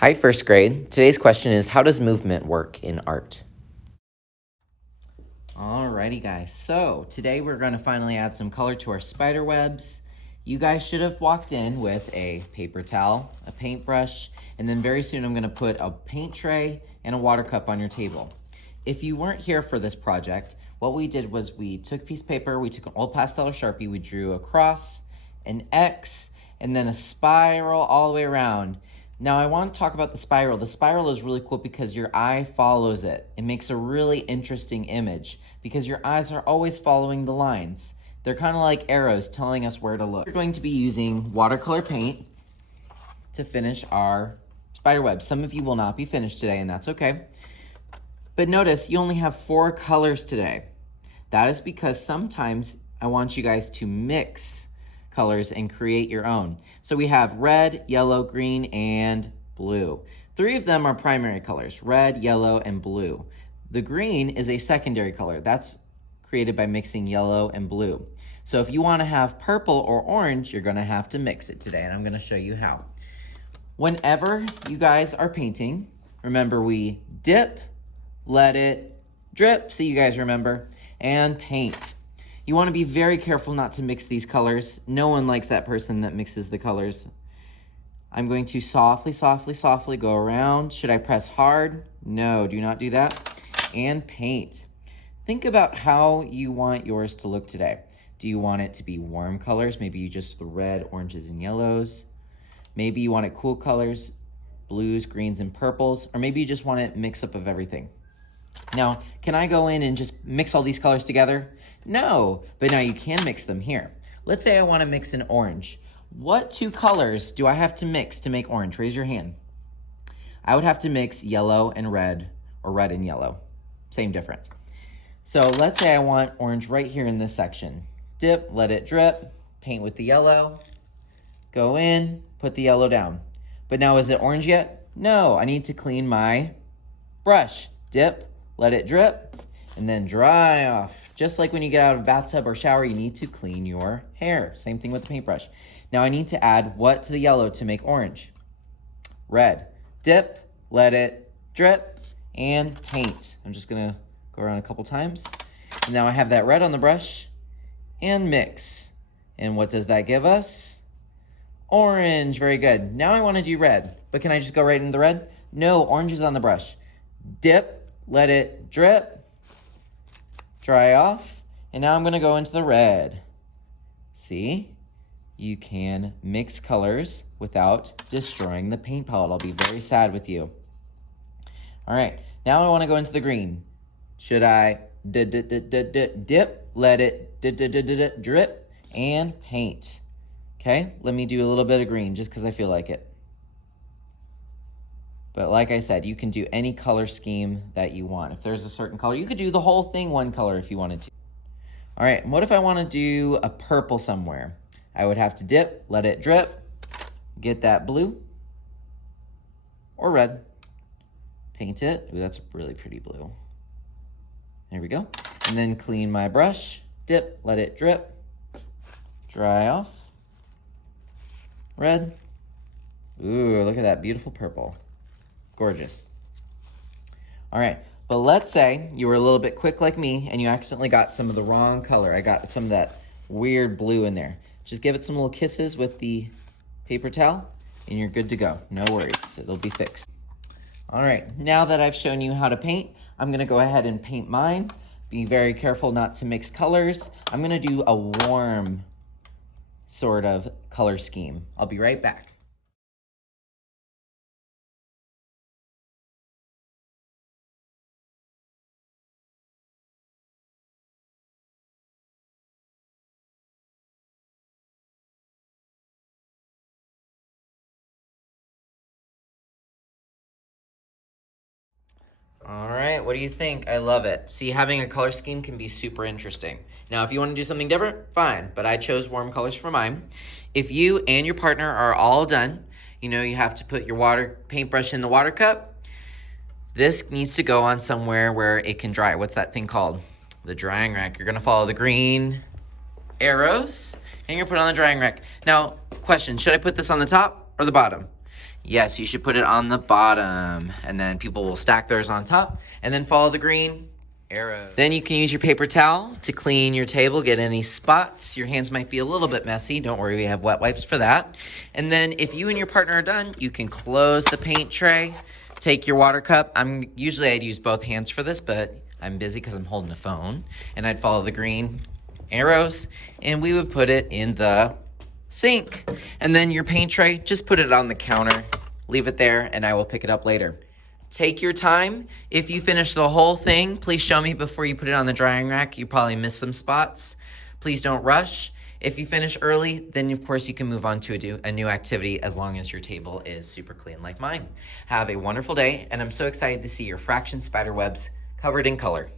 Hi, first grade. Today's question is, how does movement work in art? Alrighty, guys. So today we're going to finally add some color to our spider webs. You guys should have walked in with a paper towel, a paintbrush, and then very soon I'm going to put a paint tray and a water cup on your table. If you weren't here for this project, what we did was we took a piece of paper, we took an old pastel or Sharpie, we drew a cross, an X, and then a spiral all the way around. Now I want to talk about the spiral. The spiral is really cool because your eye follows it. It makes a really interesting image because your eyes are always following the lines. They're kind of like arrows telling us where to look. We're going to be using watercolor paint to finish our spider web. Some of you will not be finished today, and that's okay. But notice you only have 4 colors today. That is because sometimes I want you guys to mix colors and create your own. So we have red, yellow, green, and blue. 3 of them are primary colors, red, yellow, and blue. The green is a secondary color. That's created by mixing yellow and blue. So if you want to have purple or orange, you're going to have to mix it today, and I'm going to show you how. Whenever you guys are painting, remember we dip, let it drip, so you guys remember, and paint. You want to be very careful not to mix these colors. No one likes that person that mixes the colors. I'm going to softly, softly, softly go around. Should I press hard? No, do not do that. And paint. Think about how you want yours to look today. Do you want it to be warm colors? Maybe you just the red, oranges, and yellows. Maybe you want it cool colors, blues, greens, and purples. Or maybe you just want it mix up of everything. Now, can I go in and just mix all these colors together? No, but now you can mix them here. Let's say I want to mix an orange. What 2 colors do I have to mix to make orange? Raise your hand. I would have to mix yellow and red, or red and yellow. Same difference. So let's say I want orange right here in this section. Dip, let it drip, paint with the yellow, go in, put the yellow down. But now is it orange yet? No, I need to clean my brush. Dip, let it drip, and then dry off. Just like when you get out of a bathtub or shower, you need to clean your hair. Same thing with the paintbrush. Now I need to add what to the yellow to make orange? Red. Dip, let it drip, and paint. I'm just gonna go around a couple times. And now I have that red on the brush, and mix. And what does that give us? Orange, very good. Now I wanna do red, but can I just go right into the red? No, orange is on the brush. Dip, let it drip, dry off, and now I'm gonna go into the red. See? You can mix colors without destroying the paint palette. I'll be very sad with you. All right, now I wanna go into the green. Should I dip, let it drip, and paint? Okay, let me do a little bit of green just because I feel like it. But like I said, you can do any color scheme that you want. If there's a certain color, you could do the whole thing one color if you wanted to. All right, and what if I want to do a purple somewhere? I would have to dip, let it drip, get that blue or red, paint it. Ooh, that's a really pretty blue. There we go. And then clean my brush, dip, let it drip, dry off, red. Ooh, look at that beautiful purple. Gorgeous. All right, but let's say you were a little bit quick like me and you accidentally got some of the wrong color. I got some of that weird blue in there. Just give it some little kisses with the paper towel and you're good to go. No worries, it'll be fixed. All right, now that I've shown you how to paint, I'm gonna go ahead and paint mine. Be very careful not to mix colors. I'm gonna do a warm sort of color scheme. I'll be right back. All right, what do you think? I love it. See, having a color scheme can be super interesting. Now, if you want to do something different, fine, but I chose warm colors for mine. If you and your partner are all done, you have to put your water paintbrush in the water cup. This needs to go on somewhere where it can dry. What's that thing called? The drying rack. You're gonna follow the green arrows and you're gonna put it on the drying rack. Now, question, should I put this on the top or the bottom? Yes, you should put it on the bottom, and then people will stack theirs on top, and then follow the green arrow. Then you can use your paper towel to clean your table, get any spots. Your hands might be a little bit messy. Don't worry, we have wet wipes for that. And then if you and your partner are done, you can close the paint tray, take your water cup. Usually I'd use both hands for this, but I'm busy because I'm holding a phone. And I'd follow the green arrows, and we would put it in the sink. And then your paint tray, just put it on the counter, leave it there, and I will pick it up later. Take your time. If you finish the whole thing, please show me before you put it on the drying rack. You probably missed some spots. Please don't rush. If you finish early, then of course you can move on to a new activity as long as your table is super clean like mine. Have a wonderful day, and I'm so excited to see your fraction spider webs covered in color.